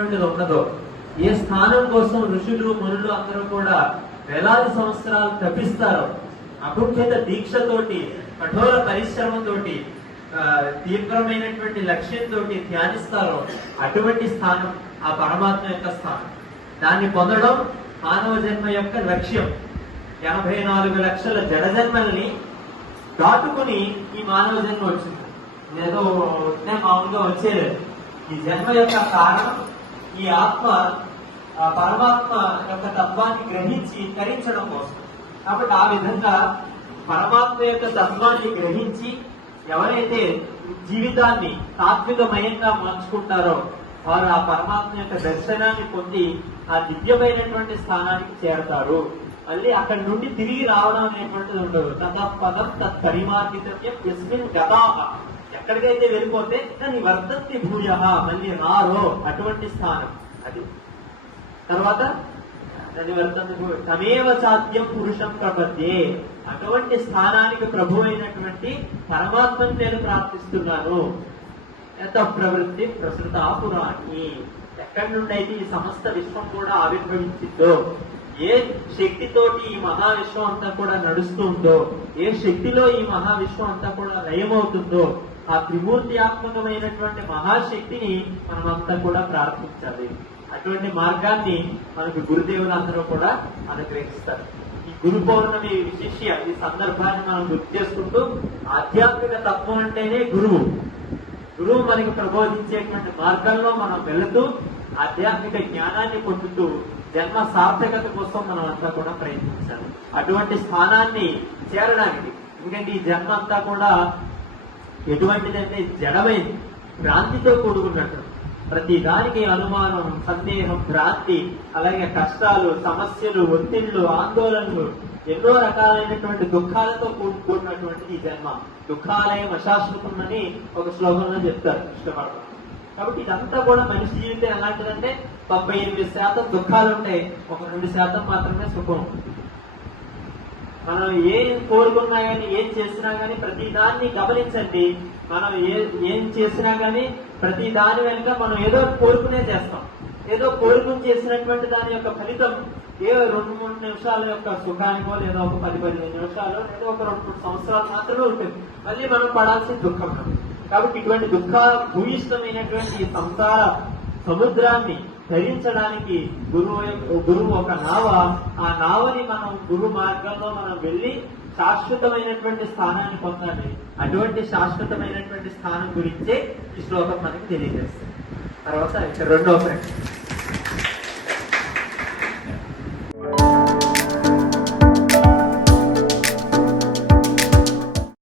ఉన్నదో ఏ స్థానం కోసం ఋషులు మునులు అందరూ కూడా వేలాది సంవత్సరాలు తప్పిస్తారో అభుఖ్యత దీక్షతోటి కఠోర పరిశ్రమతోటి తీవ్రమైనటువంటి లక్ష్యంతో ధ్యానిస్తారో అటువంటి స్థానం ఆ పరమాత్మ యొక్క స్థానం. దాన్ని పొందడం మానవ జన్మ యొక్క లక్ష్యం. ఎనభై నాలుగు లక్షల జడ జన్మల్ని దాటుకుని ఈ మానవ జన్మ వచ్చింది. ఏదో మామూలుగా వచ్చేది ఈ జన్మ యొక్క కారణం ఈ ఆత్మ ఆ పరమాత్మ యొక్క తత్వాన్ని గ్రహించి తరించడం కోసం. కాబట్టి ఆ విధంగా పరమాత్మ యొక్క తత్వాన్ని గ్రహించి ఎవరైతే జీవితాన్ని తాత్వికమయంగా మార్చుకుంటారో వారు ఆ పరమాత్మ యొక్క దర్శనాన్ని పొంది ఆ దివ్యమైనటువంటి స్థానానికి చేరతారు. మళ్ళీ అక్కడి నుండి తిరిగి రావడం అనేటువంటిది ఉండదు. తత్పదం తత్ పరిమార్గితవ్యం ఎస్మిన్ గదాహ ఎక్కడికైతే వెళ్ళిపోతే దాన్ని వర్ధంతి భూయ మళ్ళీ రారో అటువంటి స్థానం. అది. తర్వాత దాన్ని వర్ధంతి భూయ తమేవ సాధ్యం పురుషం ప్రపద్యే అటువంటి స్థానానికి ప్రభు అయినటువంటి పరమాత్మని నేను ప్రార్థిస్తున్నాను ఎంత ప్రవృత్తి ప్రసృత పురాణి. ఎక్కడి నుండి అయితే ఈ సమస్త విశ్వం కూడా ఆవిర్భవించిందో ఏ శక్తితోటి ఈ మహావిశ్వం అంతా కూడా నడుస్తుందో ఏ శక్తిలో ఈ మహావిశ్వం అంతా కూడా లయమవుతుందో ఆ త్రిమూర్తియాత్మకమైనటువంటి మహాశక్తిని మనమంతా కూడా ప్రార్థించాలి అటువంటి మార్గాన్ని మనకు గురుదేవులు అందరూ కూడా అనుగ్రహిస్తారు. ఈ గురు పౌర్ణమి విశిష్య ఈ సందర్భాన్ని మనం గుర్తు చేసుకుంటూ ఆధ్యాత్మిక తత్వం అంటేనే గురువు. గురువు మనకి ప్రబోధించేటువంటి మార్గంలో మనం వెళుతూ ఆధ్యాత్మిక జ్ఞానాన్ని పొందుతూ జన్మ సార్థకత కోసం మనం అంతా కూడా ప్రయత్నించాలి. అటువంటి స్థానాన్ని చేరడానికి. ఎందుకంటే ఈ జన్మ అంతా కూడా ఎటువంటిదంటే జడమైంది భ్రాంతితో కూడుకున్నట్టు. ప్రతి దానికి అనుమానం సందేహం భ్రాంతి అలాగే కష్టాలు సమస్యలు ఒత్తిళ్ళు ఆందోళనలు ఎన్నో రకాలైనటువంటి దుఃఖాలతో కూడుకున్నటువంటిది ఈ జన్మ. దుఃఖాలయం అశాశ్వతమని ఒక శ్లోకంలో చెప్తారు ఇష్టపడతారు కాబట్టి ఇదంతా కూడా మనిషి జీవితం ఎలాంటిదంటే తొంభై ఎనిమిది శాతం దుఃఖాలు ఉంటాయి ఒక రెండు శాతం మాత్రమే సుఖం. ఉంటుంది మనం ఏం కోరుకున్నా గానీ ఏం చేసినా గానీ ప్రతి దాన్ని గమనించండి. మనం ఏ ఏం చేసినా గానీ ప్రతి దాని వెనుక మనం ఏదో కోరుకునే చేస్తాం. ఏదో కోరుకుని చేసినటువంటి దాని యొక్క ఫలితం ఏ రెండు మూడు నిమిషాల యొక్క సుఖానికో లేదా ఒక పది పదిహేను నిమిషాలు లేదా ఒక రెండు మూడు సంవత్సరాలు మాత్రమే ఉంటుంది. మళ్ళీ మనం పడాల్సిన దుఃఖం. కాబట్టి ఇటువంటి దుఃఖ భూయిష్టమైనటువంటి ఈ సంసార సముద్రాన్ని ధరించడానికి గురువు గురువు ఒక నావ. ఆ నావని మనం గురు మార్గంలో మనం వెళ్ళి శాశ్వతమైనటువంటి స్థానాన్ని పొందాలి. అటువంటి శాశ్వతమైనటువంటి స్థానం గురించే ఈ శ్లోకం మనకి తెలియజేస్తుంది. తర్వాత రెండో ప్రశ్న.